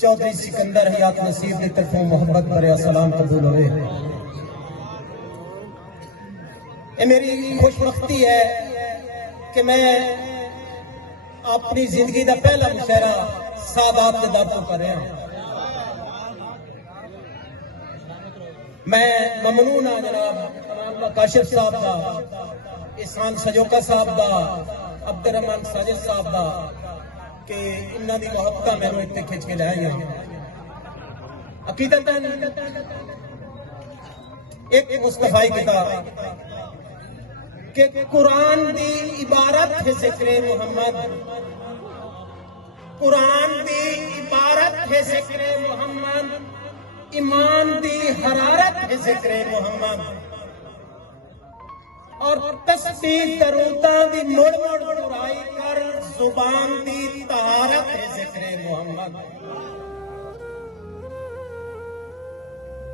चौधरी सिकंदर हयात नसीर की तरफों मोहब्बत भरे सलाम कबूल होवे। ये मेरी खुशबख्ती है कि मैं अपनी जिंदगी का पहला मुशायरा सादात के दर पर कर रहा हूं। मैं ममनून हाँ जनाब काशिफ साहब का, इहसान सजोका साहब का, अब्दुर्रहमान साजिद साहब का कि इन्हों की मोहब्बत मैनू इतने खिंच के लाई हैं। अकीदतन एक मुस्तफाई किताब कि कुरान की इबारत है ज़िक्रे मुहम्मद, कुरान की इबारत है ज़िक्रे मुहम्मद, ईमान की हरारत है ज़िक्रे मुहम्मद, और तस्बीह दरूदा दी मुड़ मुड़ बुराई कर जुबान दी तहारत है ज़िक्रे मुहम्मद।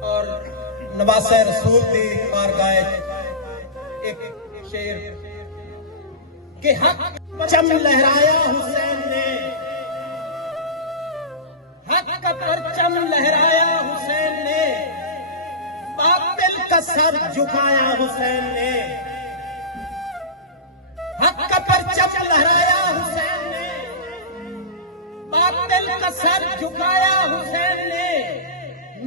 और नवासे रसूल दी बारगाह एक शेर कि हक परचम लहराया हुसैन ने, हक का परचम लहराया हुसैन ने, बातिल का सर झुकाया हुसैन ने, हक का परचम लहराया हुसैन ने, बातिल का सर झुकाया हुसैन ने,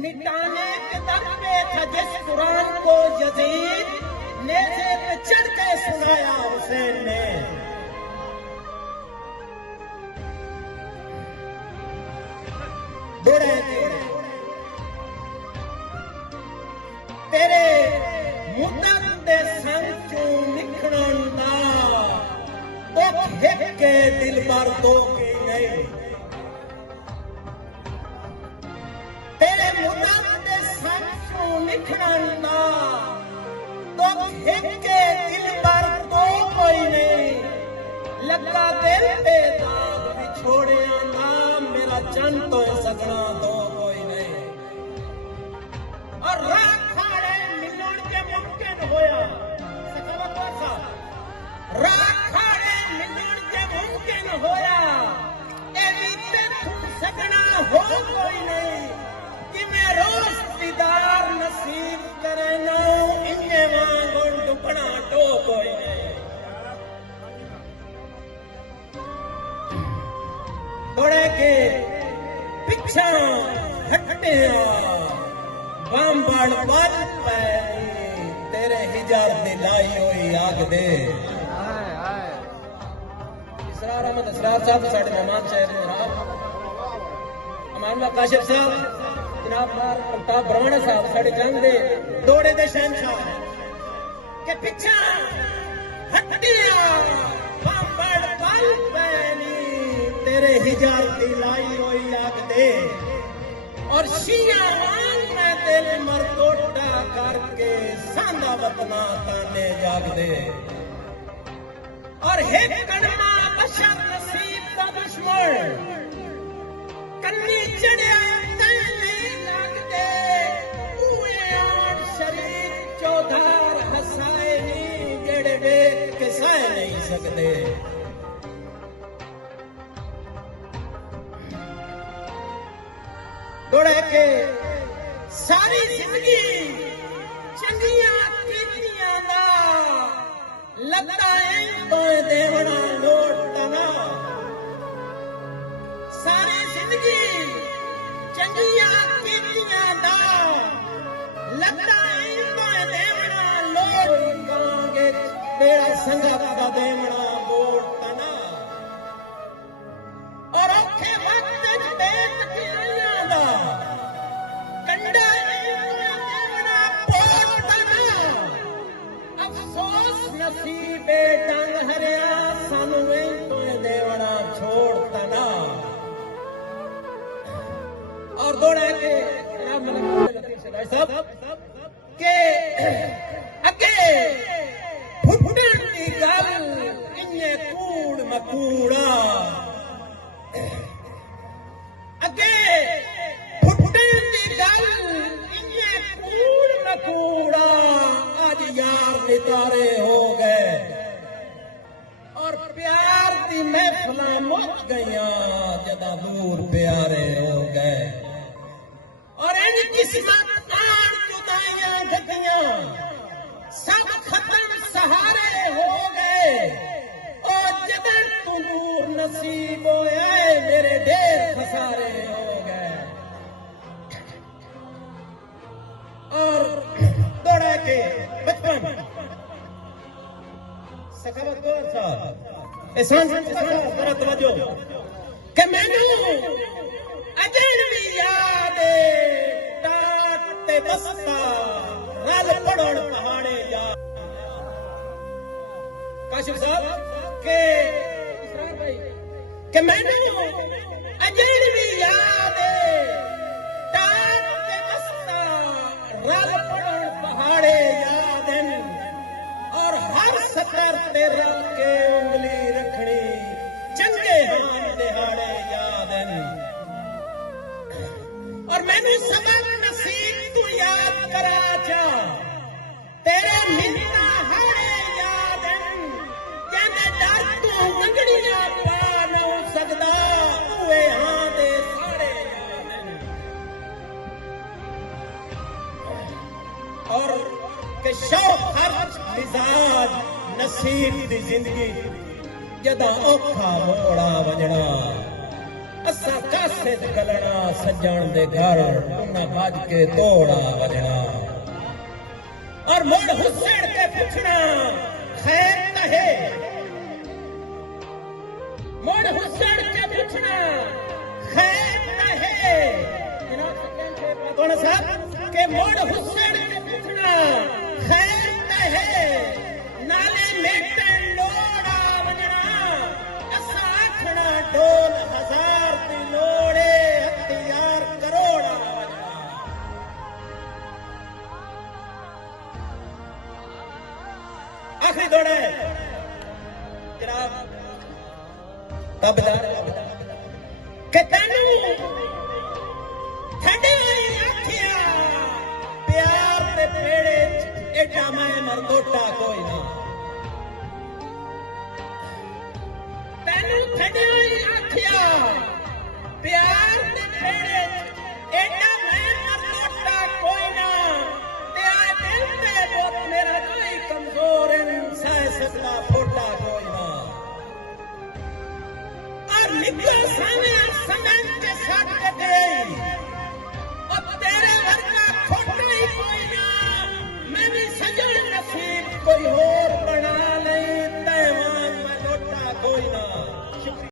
मिटाने के दर पे था जिस कुरान को यजीद, नेज़े पे चढ़ के सुनाया हुसैन ने। तेरे मुद्दत दे संग चूं निखड़न दा ओ हिक के दिल भर दो के नहीं, तेरे मुद्दत दे संग चूं निखड़न दा तो हिक के दिल भर दो कोई नहीं, लगा दिल पे दाग बिछोड़िया ना मेरा चन तो सकना दो कोई नहीं। और रात खाड़े मिलण के मुमकिन होया, रात खाड़े मिलण के मुमकिन होया, एवी ते तू सकना हो कोई नहीं, कि मैं रोज दीदार नसीब करे ना इन्ने वांगुण दुखना तो कोई नहीं। थोड़े के पिछा हटे बांबड़ बल पैनी तेरे हिजार दिलाई हुई आग दे। इसरार अहमद इसरार साहब साढ़े मेहमान शहर जनाब अमानुल्लाह काशिफ साहब, जनाब अल्ताफ बरवाना साहब साढ़े जंग दे दौड़े दे शहनशाह के पिछा हटिया बांबड़ बल पैनी तेरे हिजार दिलाई हुई आग दे। और शिया मैं दिल मरतोटा करके सांदा वतना ताने जाग दे। और हे कड़मा बशर नसीब का दुश्मन कन्नी चढ़िया तय नहीं लगते, उए आन शरीफ चौधार हसाए नहीं जेड़े वेख के साए नहीं सकते। दौड़े के सारी जिंदगी चंगिया कीतियां दा लत्ता तो देवना लोटना, सारी जिंदगी चंगिया कीतियां दा लत्ता तो देवना लोटांगे, तेरा संगत का देवना लोटना। और औखे वक्त बेतकियां दा कंडा देवना पोटना, अफसोस नसीबे डंग हरिया सानू तो देवना छोड़तना। और दौड़ा के साहब के अगे फुटन की गल इन्ने कूड़ मकूड़ा, अगे फुटन की गल इन्ने कूड़ मकूड़ा, आज यार नितारे हो गए और प्यार दी महफिलां मुक गईयां जदा दूर प्यारे हो गए और इन किस्मत आन जुदाइयां जगियां सब खत्म सहारे हो गए और जदन तू दूर नसीब होया मेरे ढेर खसारे हो गए और दौड़ा के बचपन सखावत कौर साहब एहसान जरा तवज्जो कि मैनू अजन भी याद टाट ते बस्ता रल पड़ोण पहाड़े याद काशिफ साहब के इसरार भाई कि मैनू अजन भी याद टाट ते बस्ता रल पड़ोण पहाड़े याद हैं और हर सतर तेरा के उंगली रखनी चंगे हां दिहाड़े याद हैं और मैनू सबक नसीब तू याद करा जा तेरे मिन्ना हाड़े याद हैं कहने डर तू गंगड़ियां पा न सकदा उए हां दे साड़े याद हैं और के शौक खर्च मिजाज नसीब दी जिंदगी जदा औखा मोड़ा वजना असा कासे गलना सजण दे घर उन्ना भज के दौड़ा वजना और मोड़ हुसैन के पुछना खैर तहे मोड़ हुसैन के पुछना खैर तहे जनाब सत्यन से पातोना साहब के मोड़ हुसैन के पुछना खैर तहे नाले मेटन लोड़ा वजना असा आखना ढोल हजार दी लोड़े हथियार करोड़ा वजना आखिरी दौड़ा है जनाब तबदार के तैनू ठंडे आखिया प्यार दे पेड़े एडा मैं मरदोटा कोई ना तैनू ठंडे आखिया प्यार दे पेड़े एडा मैं मरदोटा कोई ना ते आ दिल ते बहुत मेरा कोई कमजोर इंसान सकता फोटा कोई ना और निकल साने समझ के साथ गई अब तेरे वर्गा खोटा ही कोई ना मैं भी सजन नसीब कोई और बना नहीं तैवान में लौटा कोई ना